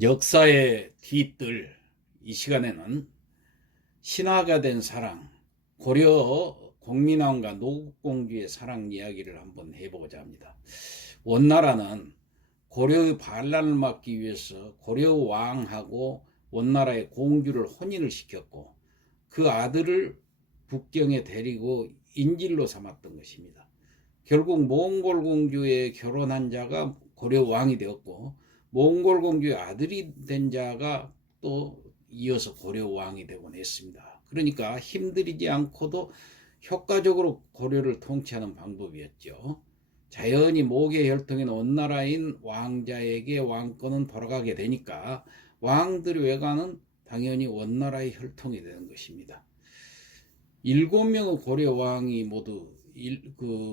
역사의 뒤뜰 이 시간에는 신화가 된 사랑, 고려 공민왕과 노국공주의 사랑 이야기를 한번 해보고자 합니다. 원나라는 고려의 반란을 막기 위해서 고려 왕하고 원나라의 공주를 혼인을 시켰고 그 아들을 북경에 데리고 인질로 삼았던 것입니다. 결국 몽골 공주에 결혼한 자가 고려 왕이 되었고 몽골 공주의 아들이 된 자가 또 이어서 고려 왕이 되곤 했습니다. 그러니까 힘들이지 않고도 효과적으로 고려를 통치하는 방법이었죠. 자연히 모계 혈통인 원나라인 왕자에게 왕권은 돌아가게 되니까 왕들의 외가는 당연히 원나라의 혈통이 되는 것입니다. 7명의 고려 왕이 모두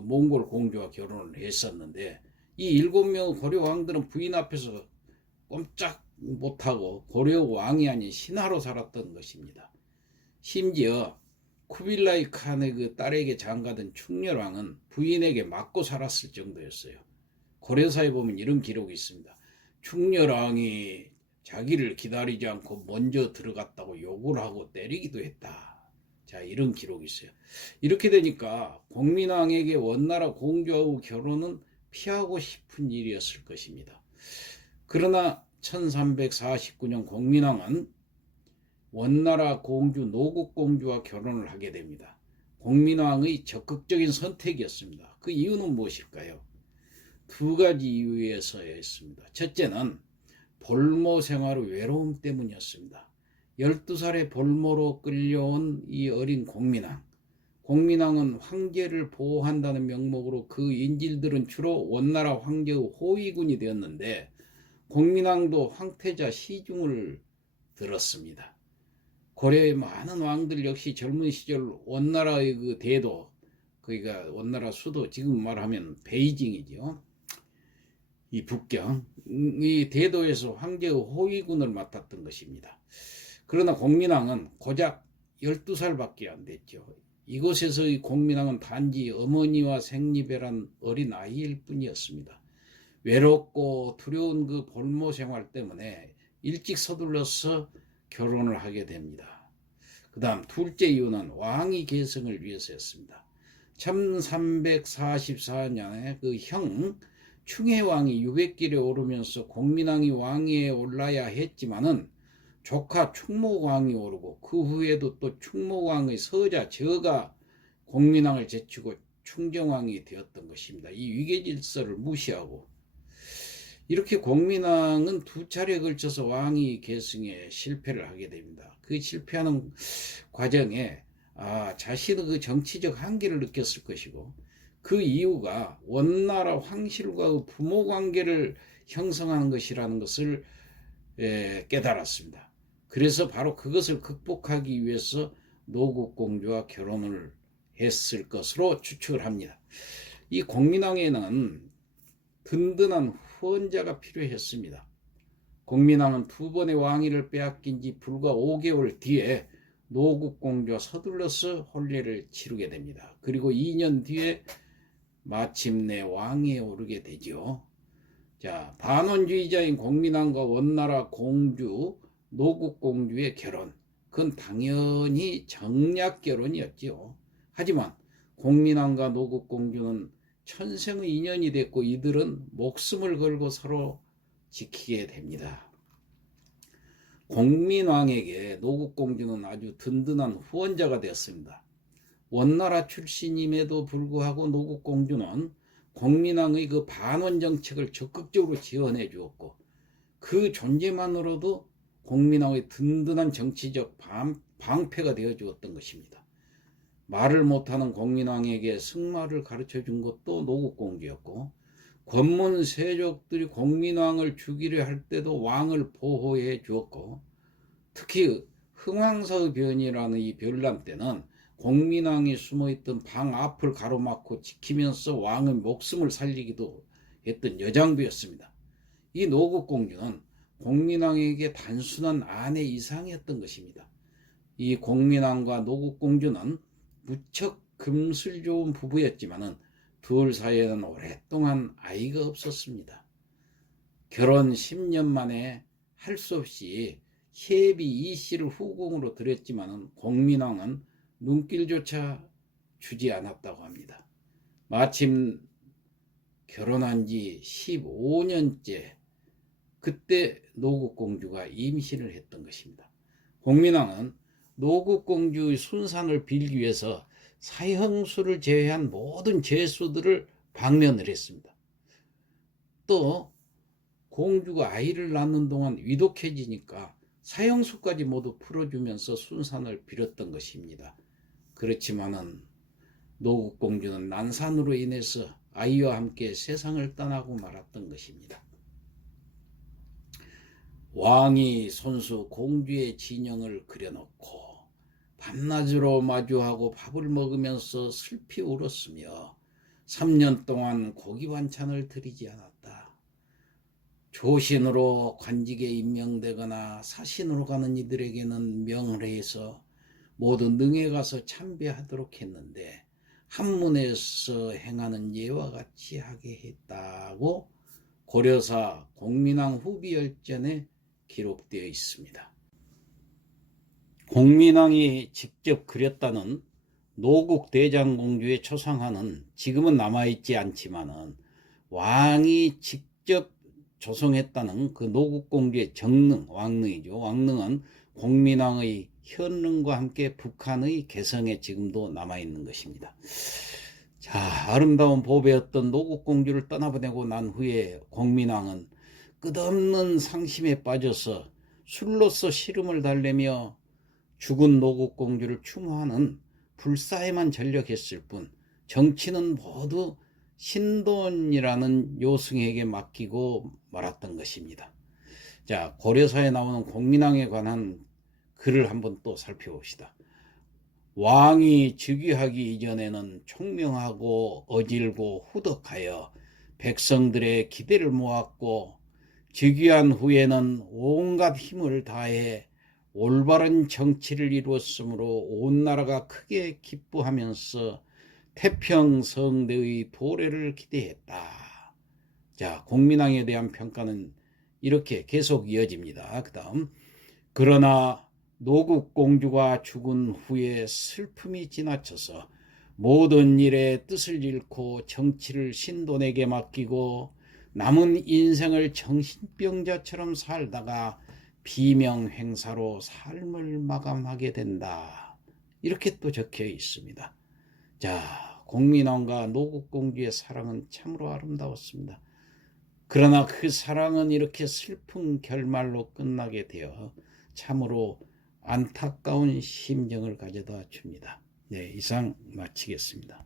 몽골 공주와 결혼을 했었는데 이 7명의 고려 왕들은 부인 앞에서 꼼짝 못하고 고려 왕이 아닌 신하로 살았던 것입니다. 심지어 쿠빌라이 칸의 그 딸에게 장가든 충렬왕은 부인에게 맞고 살았을 정도였어요. 고려사에 보면 이런 기록이 있습니다. 충렬왕이 자기를 기다리지 않고 먼저 들어갔다고 욕을 하고 때리기도 했다. 자, 이런 기록이 있어요. 이렇게 되니까 공민왕에게 원나라 공주하고 결혼은 피하고 싶은 일이었을 것입니다. 그러나 1349년 공민왕은 원나라 공주 노국공주와 결혼을 하게 됩니다. 공민왕의 적극적인 선택이었습니다. 그 이유는 무엇일까요? 두 가지 이유에서였습니다. 첫째는 볼모 생활의 외로움 때문이었습니다. 12살의 볼모로 끌려온 이 어린 공민왕. 공민왕은 황제를 보호한다는 명목으로 그 인질들은 주로 원나라 황제의 호위군이 되었는데 공민왕도 황태자 시중을 들었습니다. 고려의 많은 왕들 역시 젊은 시절 원나라의 그 대도, 그러니까 원나라 수도, 지금 말하면 베이징이죠. 이 북경, 이 대도에서 황제의 호위군을 맡았던 것입니다. 그러나 공민왕은 고작 12살밖에 안 됐죠. 이곳에서의 공민왕은 단지 어머니와 생리배란 어린 아이일 뿐이었습니다. 외롭고 두려운 그 볼모 생활 때문에 일찍 서둘러서 결혼을 하게 됩니다. 그 다음 둘째 이유는 왕위 계승을 위해서였습니다. 1344년에 그 형 충혜왕이 600길에 오르면서 공민왕이 왕위에 올라야 했지만은 조카 충목왕이 오르고 그 후에도 또 충목왕의 서자 저가 공민왕을 제치고 충정왕이 되었던 것입니다. 이 위계질서를 무시하고 이렇게 공민왕은 두 차례에 걸쳐서 왕위 계승에 실패를 하게 됩니다. 그 실패하는 과정에 자신의 그 정치적 한계를 느꼈을 것이고 그 이유가 원나라 황실과 부모 관계를 형성하는 것이라는 것을 깨달았습니다. 그래서 바로 그것을 극복하기 위해서 노국공주와 결혼을 했을 것으로 추측을 합니다. 이 공민왕에는 든든한 후원자가 필요했습니다. 공민왕은 두 번의 왕위를 빼앗긴 지 불과 5개월 뒤에 노국공주와 서둘러서 혼례를 치르게 됩니다. 그리고 2년 뒤에 마침내 왕위에 오르게 되죠. 자, 반원주의자인 공민왕과 원나라 공주 노국공주의 결혼, 그건 당연히 정략 결혼이었죠. 하지만 공민왕과 노국공주는 천생의 인연이 됐고 이들은 목숨을 걸고 서로 지키게 됩니다. 공민왕에게 노국공주는 아주 든든한 후원자가 되었습니다. 원나라 출신임에도 불구하고 노국공주는 공민왕의 그 반원 정책을 적극적으로 지원해 주었고 그 존재만으로도 공민왕의 든든한 정치적 방패가 되어 주었던 것입니다. 말을 못하는 공민왕에게 승마를 가르쳐 준 것도 노국공주였고 권문 세족들이 공민왕을 죽이려 할 때도 왕을 보호해 주었고 특히 흥왕사의 변이라는 이 별난 때는 공민왕이 숨어있던 방 앞을 가로막고 지키면서 왕의 목숨을 살리기도 했던 여장부였습니다. 이 노국공주는 공민왕에게 단순한 아내 이상이었던 것입니다. 이 공민왕과 노국공주는 무척 금슬 좋은 부부였지만은 둘 사이에는 오랫동안 아이가 없었습니다. 결혼 10년 만에 할 수 없이谢비 이씨를 후궁으로 들였지만 공민왕은 눈길조차 주지 않았다고 합니다. 마침 결혼한 지 15년째 그때 노국공주가 임신을 했던 것입니다. 공민왕은 노국공주의 순산을 빌기 위해서 사형수를 제외한 모든 죄수들을 방면을 했습니다. 또 공주가 아이를 낳는 동안 위독해지니까 사형수까지 모두 풀어주면서 순산을 빌었던 것입니다. 그렇지만은 노국공주는 난산으로 인해서 아이와 함께 세상을 떠나고 말았던 것입니다. 왕이 손수 공주의 진영을 그려놓고 밤낮으로 마주하고 밥을 먹으면서 슬피 울었으며 3년 동안 고기 반찬을 드리지 않았다. 조신으로 관직에 임명되거나 사신으로 가는 이들에게는 명을 해서 모두 능에 가서 참배하도록 했는데 한문에서 행하는 예와 같이 하게 했다고 고려사 공민왕 후비열전에 기록되어 있습니다. 공민왕이 직접 그렸다는 노국대장공주의 초상화는 지금은 남아있지 않지만은 왕이 직접 조성했다는 그 노국공주의 정릉, 왕릉이죠. 왕릉은 공민왕의 현릉과 함께 북한의 개성에 지금도 남아있는 것입니다. 자, 아름다운 보배였던 노국공주를 떠나보내고 난 후에 공민왕은 끝없는 상심에 빠져서 술로서 시름을 달래며 죽은 노국공주를 추모하는 불사에만 전력했을 뿐 정치는 모두 신돈이라는 요승에게 맡기고 말았던 것입니다. 자, 고려사에 나오는 공민왕에 관한 글을 한번 또 살펴봅시다. 왕이 즉위하기 이전에는 총명하고 어질고 후덕하여 백성들의 기대를 모았고 즉위한 후에는 온갖 힘을 다해 올바른 정치를 이루었으므로 온 나라가 크게 기뻐하면서 태평성대의 도래를 기대했다. 자, 공민왕에 대한 평가는 이렇게 계속 이어집니다. 그 다음, 그러나 노국공주가 죽은 후에 슬픔이 지나쳐서 모든 일에 뜻을 잃고 정치를 신돈에게 맡기고 남은 인생을 정신병자처럼 살다가 비명행사로 삶을 마감하게 된다. 이렇게 또 적혀 있습니다. 자, 공민왕과 노국공주의 사랑은 참으로 아름다웠습니다. 그러나 그 사랑은 이렇게 슬픈 결말로 끝나게 되어 참으로 안타까운 심정을 가져다 줍니다. 네, 이상 마치겠습니다.